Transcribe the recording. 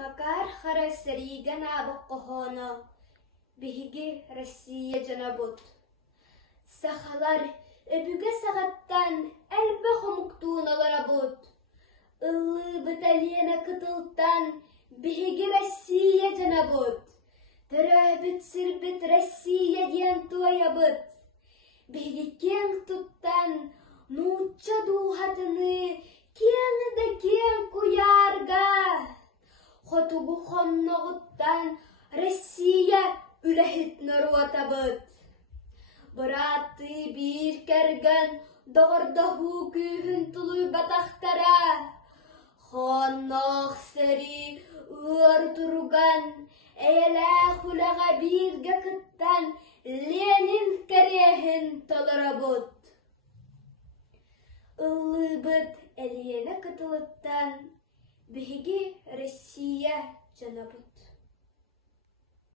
Макар харасариган абыққохоно, биһиги Россия жанабут. Сахалар өбүге сағаттан әлбі хомуктууналарабут. Ыллы быталиена кытылтан биһиги Россия жанабут. Төрөбүт сырбыт Россия диэн туаябыт. Биһиги кең туттан нуучча дуухатыны кең да кең куярга. Хотугу хонногуттан Россия үлэхит норуатабыт. Быраты бир кэргэн доғырдаху күйхін тулуй батахтара. Хонног сери уор туруган эйлэ хулага бирге кыттан Ленин кэрэхин толарабыт. Ыллыбыт элиене кытылыттан биһиги Россия жанабыт.